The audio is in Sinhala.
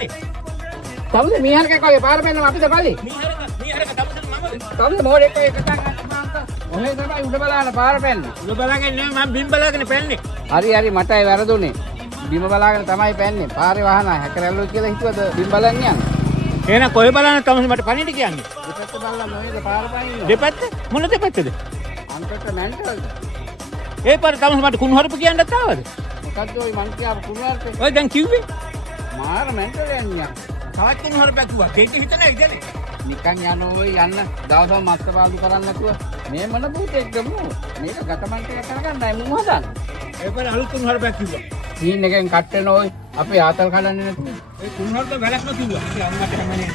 පැන්නේ. තවද මීහරක කෝගේ පාර පෙන්නම අපිට බලි. මීහරක තමද මමද? තවද මොඩෙක් එක ඔහේ තමයි උඩ බලන්න පාර පෙන්නේ. උඹ බලාගෙන නෙමෙයි මම බිම් බලාගෙන පැන්නේ. හරි මටයි වැරදුනේ. බිම බලාගෙන තමයි පැන්නේ. පාරේ වාහන හැකරැල්ලුයි කියලා හිතුවද බිම් බලන්න යන්නේ. එහෙනම් කොහෙ බලන්න තමයි මට පණිවිඩ කියන්නේ? දෙපැත්ත බලලා මොනේද පාර පනින්නේ? දෙපැත්ත? මොන දෙපැත්තද? අන්තට මැන්ටල්ද? ඒ පාර තමයි මට කුණුහරුප කියන්නත් ආවද? මොකද්ද ওই මං කියාව කුණුවර්පේ? ඔය දැන් කිව්වේ? මාර මැන්ටල් යන්නේ. තවත් කුණුහරුපයක් කිව්වා. දෙන්න හිත නැහැ ඉතින්. නිකන් යන ඔය යන්න දවසම මස්ත පාලු කරන්න නැතුව මේ මොන භූතෙක් ගමු. මේක ගතමන් කියලා කරගන්නයි මම හදන්නේ. ඒ පාර අලුත් කුණුහරුපයක් කිව්වා. සීන් එකෙන් කට් වෙන ඔය අපේ ආතල් කඩන්නේ නැතුව. ඒ කුණුහරුප වැලක්ම කිව්වා. ඒ අම්මට හැමනේ.